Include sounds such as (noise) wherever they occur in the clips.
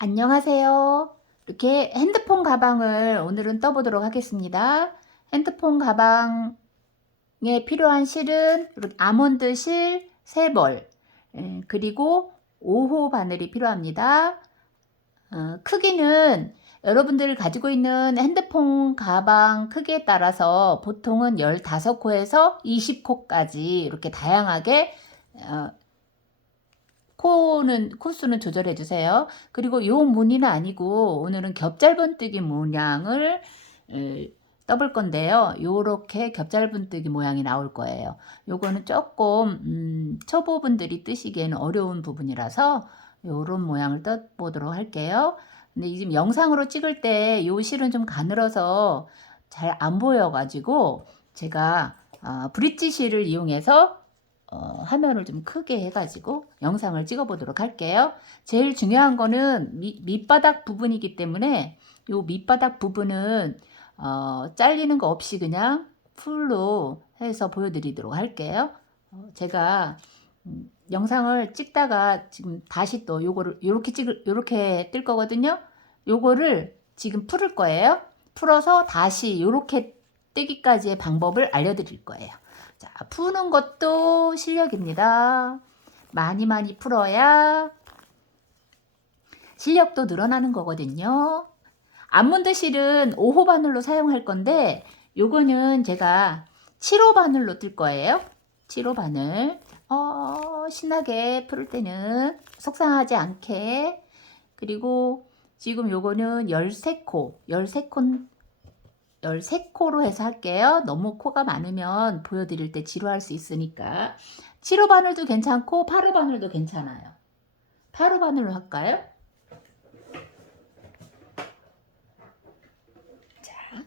안녕하세요. 이렇게 핸드폰 가방을 오늘은 떠보도록 하겠습니다. 핸드폰 가방에 필요한 실은 아몬드 실 3벌, 에, 그리고 5호 바늘이 필요합니다. 어, 크기는 여러분들이 가지고 있는 핸드폰 가방 크기에 따라서 보통은 15코에서 20코까지 이렇게 다양하게 어, 코는 코수는 조절해 주세요. 그리고 요 무늬는 아니고 오늘은 겹짧은뜨기 모양을 에, 떠볼 건데요. 요렇게 겹짧은뜨기 모양이 나올 거예요. 요거는 조금 음, 초보분들이 뜨시기에는 어려운 부분이라서 요런 모양을 떠보도록 할게요. 근데 지금 영상으로 찍을 때 요 실은 좀 가늘어서 잘 안 보여가지고 제가 어, 브릿지 실을 이용해서 어, 화면을 좀 크게 해가지고 영상을 찍어보도록 할게요. 제일 중요한 거는 밑, 밑바닥 부분이기 때문에 요 밑바닥 부분은 어, 잘리는 거 없이 그냥 풀로 해서 보여드리도록 할게요. 어, 제가 음, 영상을 찍다가 지금 다시 또 요거를 요렇게 찍을 요렇게 뜰 거거든요. 요거를 지금 풀을 거예요. 풀어서 다시 요렇게 뜨기까지의 방법을 알려드릴 거예요. 자, 푸는 것도 실력입니다. 많이 많이 풀어야 실력도 늘어나는 거거든요. 아몬드 실은 5호 바늘로 사용할 건데 요거는 제가 7호 바늘로 뜰 거예요. 7호 바늘. 어, 신나게 풀을 때는 속상하지 않게 그리고 지금 요거는 13코, 13코 13코로 해서 할게요. 너무 코가 많으면 보여드릴 때 지루할 수 있으니까. 7호 바늘도 괜찮고 8호 바늘도 괜찮아요. 8호 바늘로 할까요? 자,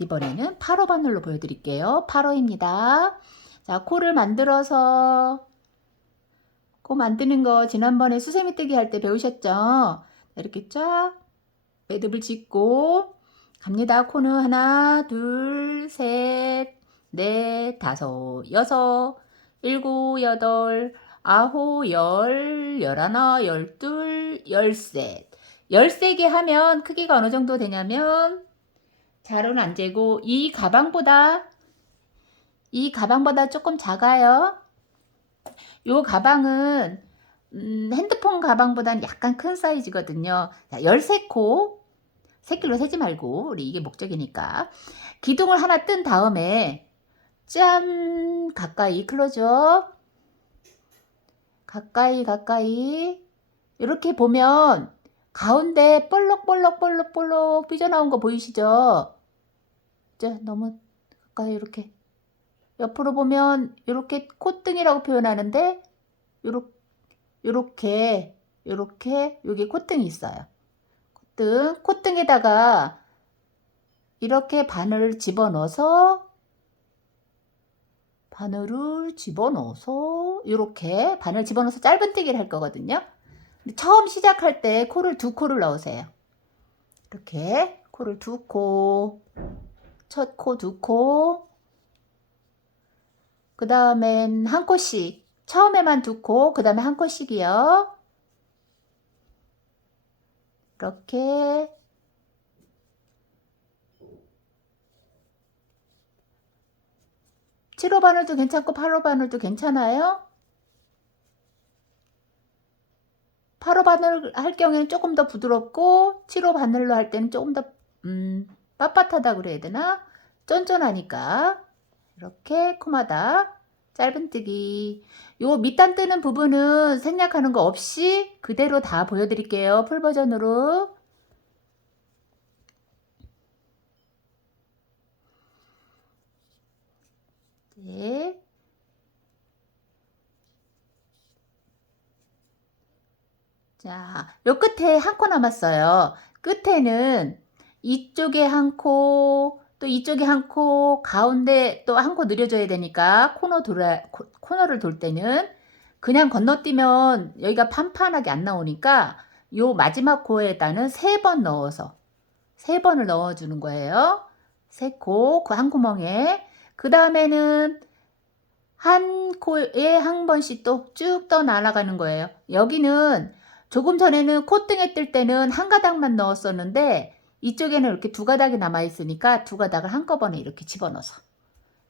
이번에는 8호 바늘로 보여드릴게요. 8호입니다. 자, 코를 만들어서 코 만드는 거 지난번에 수세미 뜨기 할 때 배우셨죠? 이렇게 쫙 매듭을 짓고 갑니다. 코는 하나, 둘, 셋, 넷, 다섯, 여섯, 일곱, 여덟, 아홉, 열, 열하나, 열둘, 열셋. 열세 개 하면 크기가 어느 정도 되냐면 자로는 안 재고 이 가방보다 이 가방보다 조금 작아요. 요 가방은 음, 핸드폰 가방보다는 약간 큰 사이즈거든요. 자, 13코 새끼로 세지 말고 우리 이게 목적이니까. 기둥을 하나 뜬 다음에 짠! 가까이 클로즈업. 가까이 가까이. 이렇게 보면 가운데 볼록볼록볼록볼록 삐져나온 거 보이시죠? 자 너무 가까이 이렇게. 옆으로 보면 이렇게 콧등이라고 표현하는데 요렇게 요렇게 요렇게 여기 콧등이 있어요. 콧등, 콧등에다가 이렇게 바늘을 집어넣어서 바늘을 집어넣어서 이렇게 바늘 집어넣어서 짧은뜨기를 할 거거든요. 처음 시작할 때 코를 두 코를 넣으세요. 이렇게 코를 두 코, 첫 코 두 코, 그 다음엔 한 코씩, 처음에만 두 코, 그 다음에 한 코씩이요. 이렇게 칠호 바늘도 괜찮고 팔호 바늘도 괜찮아요. 8호 바늘 할 경우에는 조금 더 부드럽고 7호 바늘로 할 때는 조금 더 음, 빳빳하다 그래야 되나? 쫀쫀하니까 이렇게 코마다 짧은뜨기 요 밑단 뜨는 부분은 생략하는 거 없이 그대로 다 보여드릴게요 풀 버전으로 네. 자, 요 끝에 한 코 남았어요. 끝에는 이쪽에 한 코, 또 이쪽에 한 코, 가운데 또 한 코 늘려줘야 되니까 코너 돌아, 코, 코너를 돌 때는 그냥 건너뛰면 여기가 판판하게 안 나오니까 요 마지막 코에다는 세 번 넣어서 세 번을 넣어주는 거예요. 세 코, 그 한 구멍에. 그 다음에는 한 코에 한 번씩 또 쭉 떠 날아가는 거예요. 여기는 조금 전에는 콧등에 뜰 때는 한 가닥만 넣었었는데 이쪽에는 이렇게 두 가닥이 남아 있으니까 두 가닥을 한꺼번에 이렇게 집어넣어서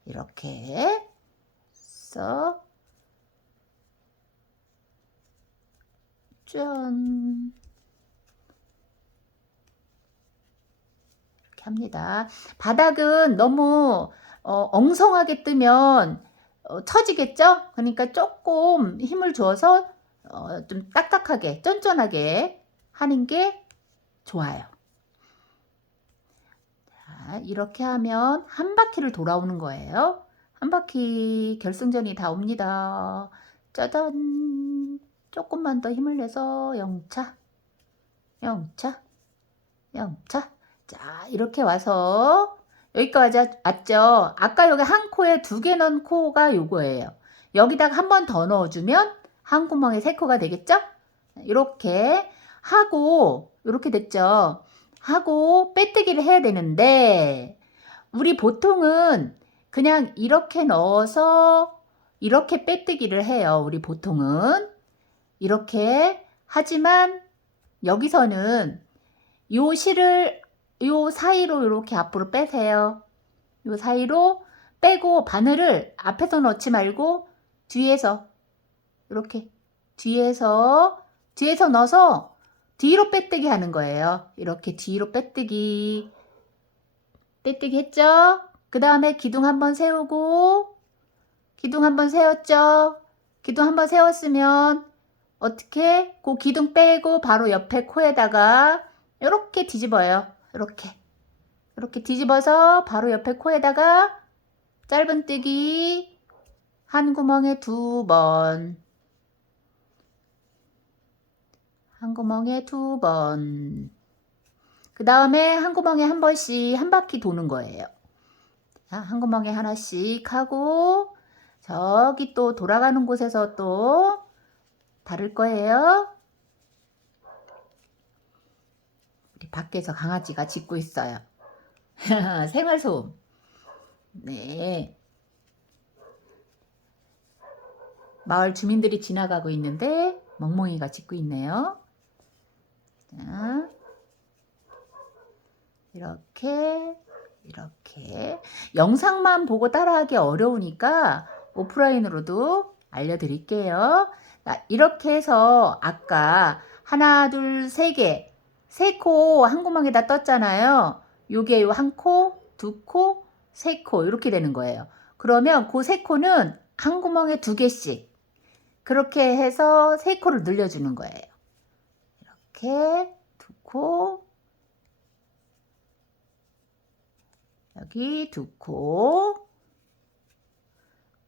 이렇게 써 짠. 이렇게 합니다. 바닥은 너무 어, 엉성하게 뜨면 어, 처지겠죠? 그러니까 조금 힘을 주어서 어, 좀 딱딱하게, 쫀쫀하게 하는 게 좋아요. 자, 이렇게 하면 한 바퀴를 돌아오는 거예요. 한 바퀴 결승전이 다 옵니다. 짜잔! 조금만 더 힘을 내서 영차, 영차, 영차. 자, 이렇게 와서 여기까지 왔죠? 아까 여기 한 코에 두 개 넣은 코가 요거예요. 여기다가 한 번 더 넣어주면 한 구멍에 세 코가 되겠죠? 이렇게 하고 이렇게 됐죠? 하고 빼뜨기를 해야 되는데 우리 보통은 그냥 이렇게 넣어서 이렇게 빼뜨기를 해요. 우리 보통은 이렇게 하지만 여기서는 요 실을 요 사이로 이렇게 앞으로 빼세요. 요 사이로 빼고 바늘을 앞에서 넣지 말고 뒤에서 이렇게 뒤에서 뒤에서 넣어서 뒤로 빼뜨기 하는 거예요. 이렇게 뒤로 빼뜨기 빼뜨기 했죠? 그 다음에 기둥 한번 세우고 기둥 한번 세웠죠? 기둥 한번 세웠으면 어떻게 그 기둥 빼고 바로 옆에 코에다가 이렇게 뒤집어요. 이렇게 이렇게 뒤집어서 바로 옆에 코에다가 짧은 뜨기 한 구멍에 두 번, 한 구멍에 두 번. 그 다음에 한 구멍에 한 번씩 한 바퀴 도는 거예요. 자, 한 구멍에 하나씩 하고 저기 또 돌아가는 곳에서 또 다를 거예요. 우리 밖에서 강아지가 짖고 있어요. (laughs) 생활 소음. 네. 마을 주민들이 지나가고 있는데 멍멍이가 짖고 있네요. 자, 이렇게 이렇게 영상만 보고 따라하기 어려우니까 오프라인으로도 알려드릴게요. 자, 이렇게 해서 아까 하나, 둘, 세 개, 세 코 한 구멍에다 떴잖아요. 요게 요 한 코, 두 코, 세 코 이렇게 되는 거예요. 그러면 그 세 코는 한 구멍에 두 개씩 그렇게 해서 세 코를 늘려주는 거예요. 이렇게 두 코, 여기 두 코,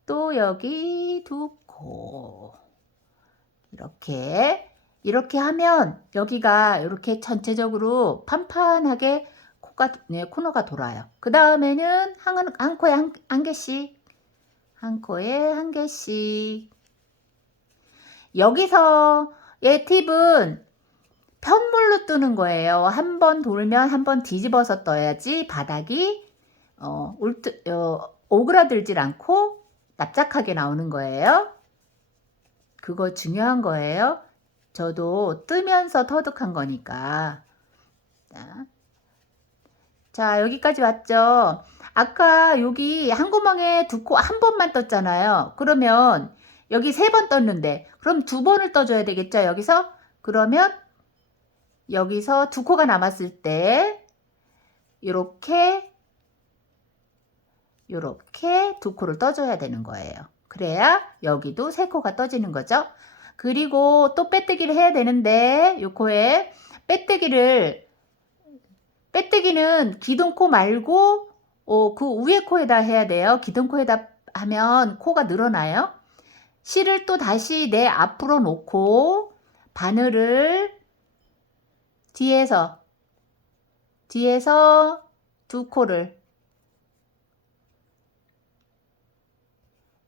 또 여기 두 코. 이렇게 이렇게 하면 여기가 이렇게 전체적으로 판판하게 코가 네, 코너가 돌아요. 그 다음에는 한, 한 코에 한, 한 개씩 한 코에 한 개씩 여기서의 팁은 편물로 뜨는 거예요. 한 번 돌면 한 번 뒤집어서 떠야지 바닥이 어, 울트, 어, 오그라들질 않고 납작하게 나오는 거예요. 그거 중요한 거예요. 저도 뜨면서 터득한 거니까. 자, 자 여기까지 왔죠. 아까 여기 한 구멍에 두 코 한 번만 떴잖아요. 그러면 여기 세 번 떴는데 그럼 두 번을 떠줘야 되겠죠. 여기서 그러면 여기서 두 코가 남았을 때 이렇게 이렇게 두 코를 떠줘야 되는 거예요. 그래야 여기도 세 코가 떠지는 거죠. 그리고 또 빼뜨기를 해야 되는데 요 코에 빼뜨기를 빼뜨기는 기둥코 말고 어, 그 위에 코에다 해야 돼요. 기둥코에다 하면 코가 늘어나요. 실을 또 다시 내 앞으로 놓고 바늘을 뒤에서 뒤에서 두 코를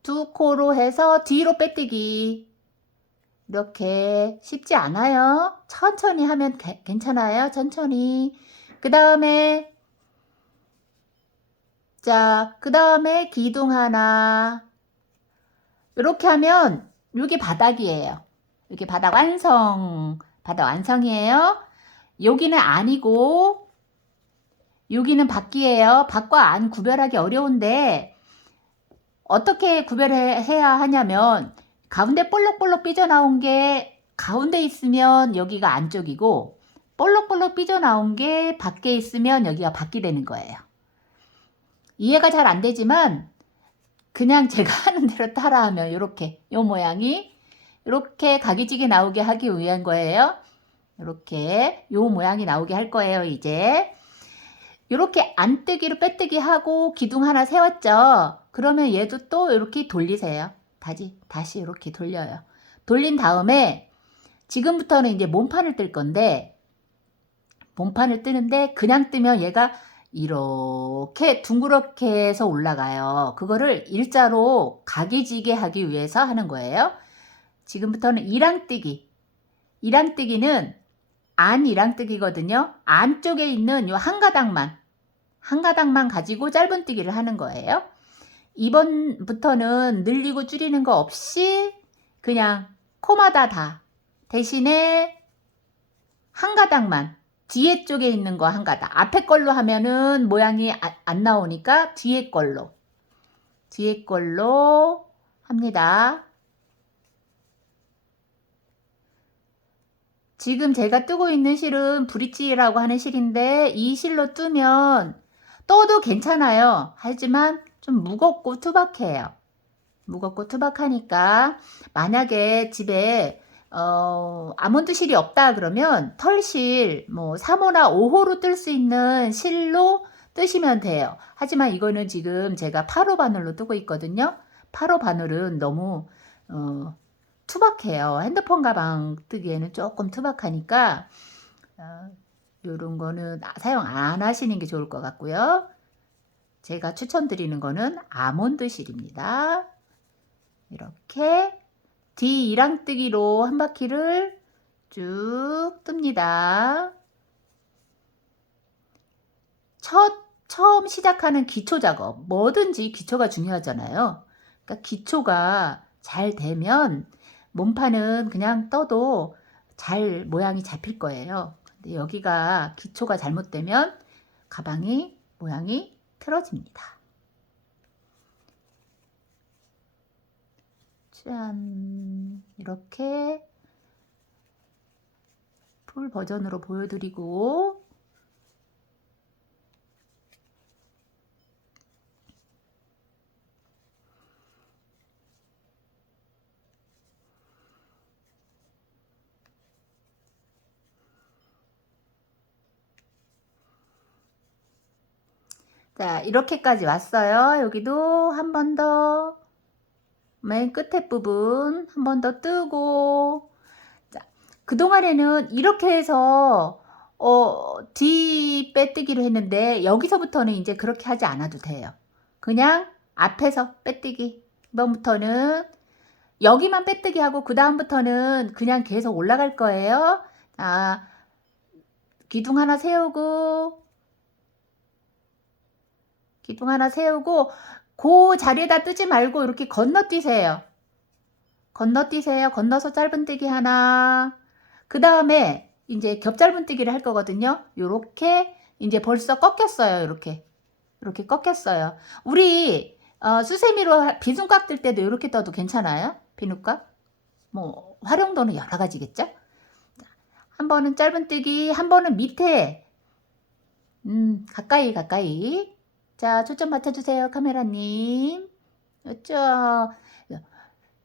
두 코로 해서 뒤로 빼뜨기 이렇게 쉽지 않아요. 천천히 하면 게, 괜찮아요. 천천히. 그 다음에 자, 그 다음에 기둥 하나 이렇게 하면 여기 바닥이에요. 여기 바닥 완성 바다 완성이에요. 여기는 안이고 여기는 밖이에요. 밖과 안 구별하기 어려운데 어떻게 구별해야 하냐면 가운데 볼록볼록 삐져나온 게 가운데 있으면 여기가 안쪽이고 볼록볼록 삐져나온 게 밖에 있으면 여기가 밖이 되는 거예요. 이해가 잘 안 되지만 그냥 제가 (laughs) 하는 대로 따라하면 이렇게 요 모양이 이렇게 각이지게 나오게 하기 위한 거예요. 이렇게 요 모양이 나오게 할 거예요. 이제 이렇게 안뜨기로 빼뜨기 하고 기둥 하나 세웠죠. 그러면 얘도 또 이렇게 돌리세요. 다시 다시 이렇게 돌려요. 돌린 다음에 지금부터는 이제 몸판을 뜰 건데 몸판을 뜨는데 그냥 뜨면 얘가 이렇게 둥그렇게 해서 올라가요. 그거를 일자로 각이지게 하기 위해서 하는 거예요. 지금부터는 이랑뜨기. 이랑뜨기는 안 이랑 뜨기거든요. 안쪽에 있는 요 한 가닥만 한 가닥만 가지고 짧은뜨기를 하는 거예요. 이번부터는 늘리고 줄이는 거 없이 그냥 코마다 다 대신에 한 가닥만 뒤에 쪽에 있는 거 한 가닥 앞에 걸로 하면은 모양이 아- 안 나오니까 뒤에 걸로 뒤에 걸로 합니다. 지금 제가 뜨고 있는 실은 브릿지라고 하는 실인데 이 실로 뜨면 떠도 괜찮아요. 하지만 좀 무겁고 투박해요. 무겁고 투박하니까 만약에 집에 어, 아몬드 실이 없다 그러면 털실 뭐 3호나 5호로 뜰 수 있는 실로 뜨시면 돼요. 하지만 이거는 지금 제가 8호 바늘로 뜨고 있거든요. 8호 바늘은 너무 어, 투박해요. 핸드폰 가방 뜨기에는 조금 투박하니까 어, 이런 거는 사용 안 하시는 게 좋을 것 같고요. 제가 추천드리는 거는 아몬드 실입니다. 이렇게 뒤 이랑 뜨기로 한 바퀴를 쭉 뜹니다. 첫 처음 시작하는 기초 작업 뭐든지 기초가 중요하잖아요. 그러니까 기초가 잘 되면 몸판은 그냥 떠도 잘 모양이 잡힐 거예요. 근데 여기가 기초가 잘못되면 가방이 모양이 틀어집니다. 짠 이렇게 풀 버전으로 보여드리고 자 이렇게까지 왔어요. 여기도 한 번 더 맨 끝에 부분 한 번 더 뜨고 자 그동안에는 이렇게 해서 어, 뒤 빼뜨기로 했는데 여기서부터는 이제 그렇게 하지 않아도 돼요. 그냥 앞에서 빼뜨기 이번부터는 여기만 빼뜨기 하고 그 다음부터는 그냥 계속 올라갈 거예요. 자 기둥 하나 세우고 기둥 하나 세우고 그 자리에다 뜨지 말고 이렇게 건너뛰세요. 건너뛰세요. 건너서 짧은뜨기 하나. 그 다음에 이제 겹짧은뜨기를 할 거거든요. 요렇게 이제 벌써 꺾였어요. 이렇게 이렇게 꺾였어요. 우리 어, 수세미로 비순깍 뜰 때도 이렇게 떠도 괜찮아요. 비누깍. 뭐 활용도는 여러 가지겠죠. 한 번은 짧은뜨기, 한 번은 밑에 음 가까이 가까이 자, 초점 맞춰주세요, 카메라님. 그렇죠.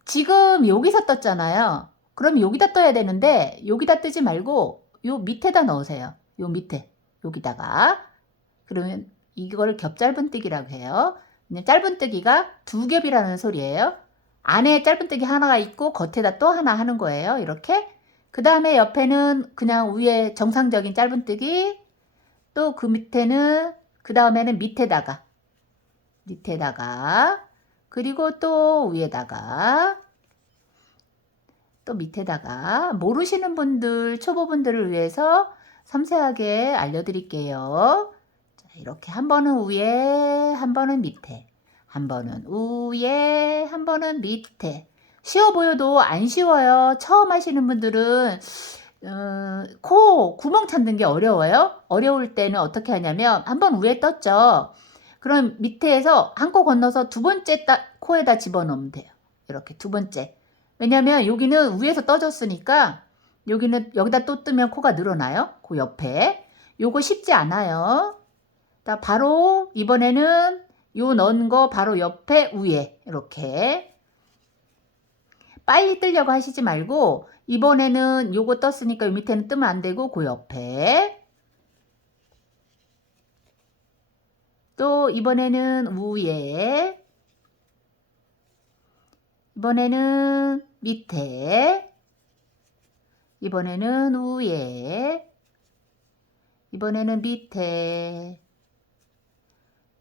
지금 여기서 떴잖아요. 그럼 여기다 떠야 되는데 여기다 뜨지 말고 요 밑에다 넣으세요. 요 밑에 여기다가 그러면 이걸 겹짧은뜨기라고 해요. 짧은뜨기가 두 겹이라는 소리예요. 안에 짧은뜨기 하나가 있고 겉에다 또 하나 하는 거예요. 이렇게 그 다음에 옆에는 그냥 위에 정상적인 짧은뜨기 또 그 밑에는 그 다음에는 밑에다가. 밑에다가. 그리고 또 위에다가. 또 밑에다가. 모르시는 분들 초보분들을 위해서 섬세하게 알려드릴게요. 자, 이렇게 한 번은 위에 한 번은 밑에 한 번은 위에 한 번은 밑에. 쉬워 보여도 안 쉬워요. 처음 하시는 분들은 어, 코 구멍 찾는 게 어려워요. 어려울 때는 어떻게 하냐면 한번 위에 떴죠. 그럼 밑에서 한 코 건너서 두 번째 따, 코에다 집어넣으면 돼요. 이렇게 두 번째. 왜냐면 여기는 위에서 떠졌으니까 여기는 여기다 또 뜨면 코가 늘어나요. 그 옆에. 요거 쉽지 않아요. 자, 바로 이번에는 요 넣은 거 바로 옆에 위에 이렇게 빨리 뜨려고 하시지 말고 이번에는 요거 떴으니까 요 밑에는 뜨면 안 되고 그 옆에 또 이번에는 위에 이번에는 밑에 이번에는 위에 이번에는 밑에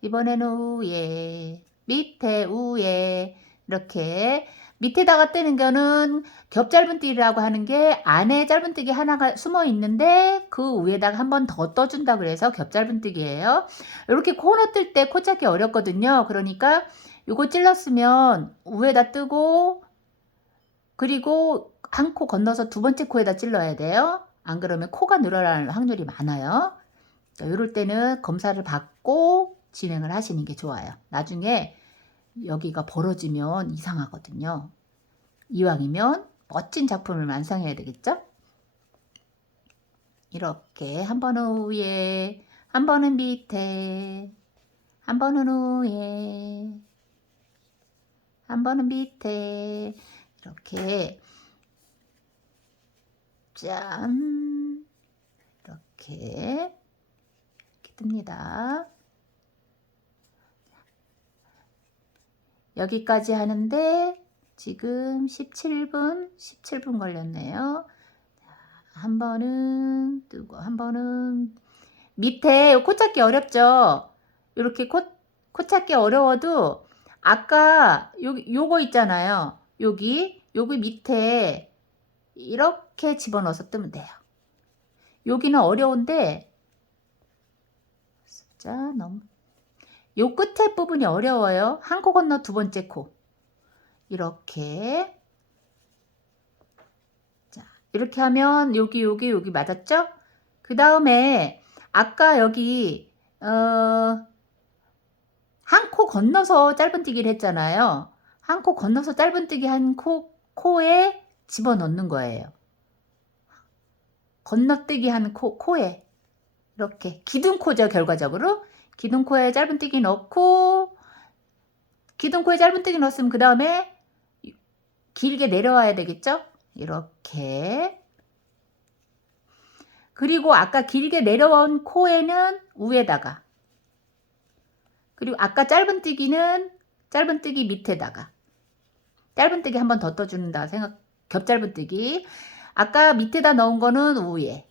이번에는 위에 밑에 위에 이렇게 밑에다가 뜨는 거는 겹 짧은뜨기라고 하는 게 안에 짧은뜨기 하나가 숨어 있는데 그 위에다가 한 번 더 떠준다 그래서 겹 짧은뜨기예요. 이렇게 코너 뜰 때 코 찾기 어렵거든요. 그러니까 이거 찔렀으면 위에다 뜨고 그리고 한 코 건너서 두 번째 코에다 찔러야 돼요. 안 그러면 코가 늘어날 확률이 많아요. 이럴 때는 검사를 받고 진행을 하시는 게 좋아요. 나중에 여기가 벌어지면 이상하거든요. 이왕이면 멋진 작품을 완성해야 되겠죠? 이렇게 한 번은 위에, 한 번은 밑에, 한 번은 위에, 한 번은 밑에, 이렇게, 짠, 이렇게, 이렇게 뜹니다. 여기까지 하는데 지금 17분, 17분 걸렸네요. 한 번은 뜨고 한 번은 밑에 코 찾기 어렵죠? 이렇게 코, 코 찾기 어려워도 아까 요, 요거 있잖아요. 여기 여기 밑에 이렇게 집어넣어서 뜨면 돼요. 여기는 어려운데 숫자 너무 요 끝에 부분이 어려워요. 한 코 건너 두 번째 코. 이렇게. 자, 이렇게 하면 여기, 여기, 여기 맞았죠? 그 다음에 아까 여기, 어, 한 코 건너서 짧은뜨기를 했잖아요. 한 코 건너서 짧은뜨기 한 코, 코에 집어넣는 거예요. 건너뜨기 한 코, 코에. 이렇게. 기둥코죠, 결과적으로. 기둥코에 짧은뜨기 넣고 기둥코에 짧은뜨기 넣었으면 그 다음에 길게 내려와야 되겠죠? 이렇게. 그리고 아까 길게 내려온 코에는 위에다가. 그리고 아까 짧은뜨기는 짧은뜨기 밑에다가. 짧은뜨기 한 번 더 떠준다 생각 겹짧은뜨기. 아까 밑에다 넣은 거는 위에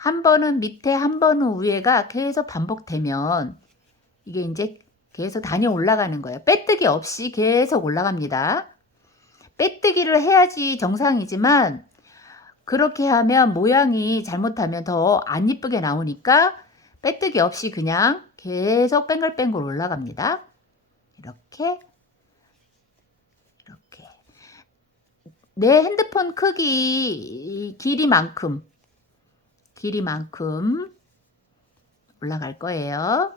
한 번은 밑에 한 번은 위에가 계속 반복되면 이게 이제 계속 단위 올라가는 거예요. 빼뜨기 없이 계속 올라갑니다. 빼뜨기를 해야지 정상이지만 그렇게 하면 모양이 잘못하면 더 안 이쁘게 나오니까 빼뜨기 없이 그냥 계속 뱅글뱅글 올라갑니다. 이렇게 이렇게 내 핸드폰 크기 길이만큼 길이만큼 올라갈 거예요.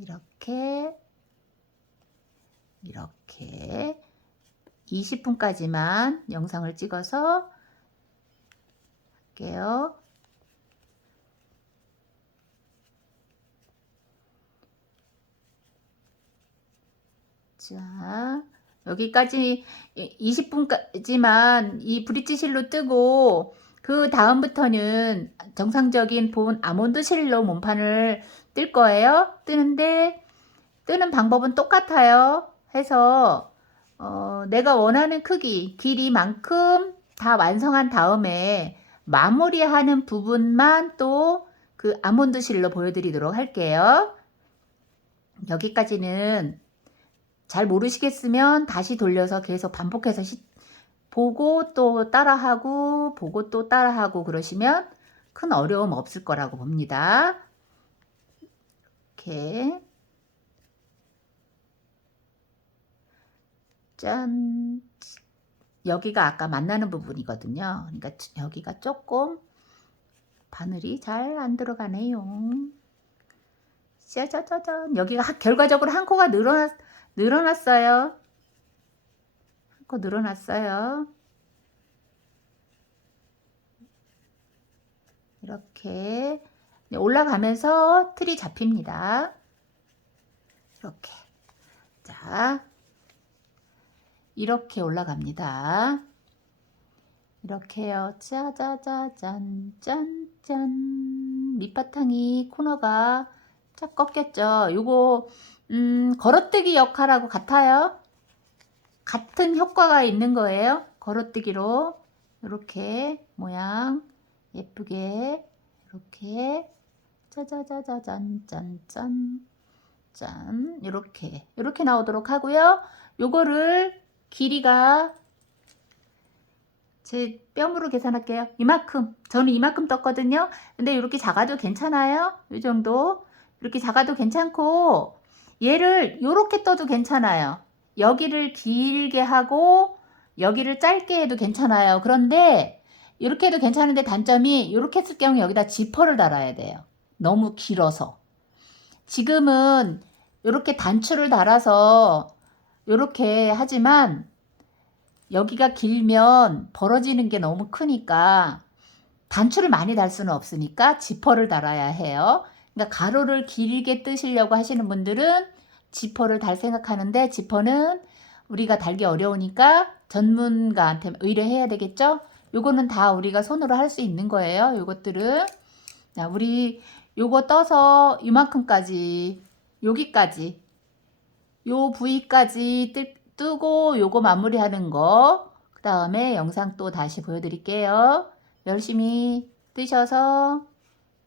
이렇게 이렇게 20분까지만 영상을 찍어서 할게요. 자, 여기까지 20분까지만 이 브릿지 실로 뜨고 그 다음부터는 정상적인 본 아몬드 실로 몸판을 뜰 거예요. 뜨는데 뜨는 방법은 똑같아요. 해서 어, 내가 원하는 크기, 길이만큼 다 완성한 다음에 마무리하는 부분만 또 그 아몬드 실로 보여드리도록 할게요. 여기까지는 잘 모르시겠으면 다시 돌려서 계속 반복해서 시, 보고 또 따라하고 보고 또 따라하고 그러시면 큰 어려움 없을 거라고 봅니다. 이렇게 짠 여기가 아까 만나는 부분이거든요. 그러니까 여기가 조금 바늘이 잘 안 들어가네요. 짜자자잔 여기가 하- 결과적으로 한 코가 늘어났, 늘어났어요. 한코 늘어났어요. 이렇게 네, 올라가면서 틀이 잡힙니다. 이렇게 자 이렇게 올라갑니다. 이렇게요. 짜자자잔 짠짠 밑바탕이 코너가 쫙 꺾였죠. 요거 음, 걸어뜨기 역할하고 같아요. 같은 효과가 있는 거예요. 걸어뜨기로 이렇게 모양 예쁘게 이렇게 짜자자자잔 짠짠 짠 이렇게 이렇게 나오도록 하고요. 요거를 길이가 제 뺨으로 계산할게요. 이만큼. 저는 이만큼 떴거든요. 근데 이렇게 작아도 괜찮아요. 이 정도. 이렇게 작아도 괜찮고 얘를 이렇게 떠도 괜찮아요. 여기를 길게 하고 여기를 짧게 해도 괜찮아요. 그런데 이렇게 해도 괜찮은데 단점이 이렇게 했을 경우 여기다 지퍼를 달아야 돼요. 너무 길어서. 지금은 이렇게 단추를 달아서 이렇게 하지만 여기가 길면 벌어지는 게 너무 크니까 단추를 많이 달 수는 없으니까 지퍼를 달아야 해요. 그러니까 가로를 길게 뜨시려고 하시는 분들은 지퍼를 달 생각하는데 지퍼는 우리가 달기 어려우니까 전문가한테 의뢰해야 되겠죠? 요거는 다 우리가 손으로 할 수 있는 거예요. 요것들은 자, 우리 요거 떠서 이만큼까지 여기까지 요 부위까지 뜨, 뜨고 요거 마무리하는 거. 그 다음에 영상 또 다시 보여드릴게요. 열심히 뜨셔서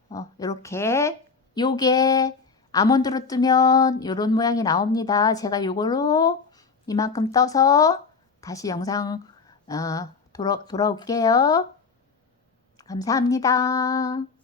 어, 요렇게 요게 아몬드로 뜨면 요런 모양이 나옵니다. 제가 요걸로 이만큼 떠서 다시 영상 어, 돌아, 돌아올게요. 감사합니다.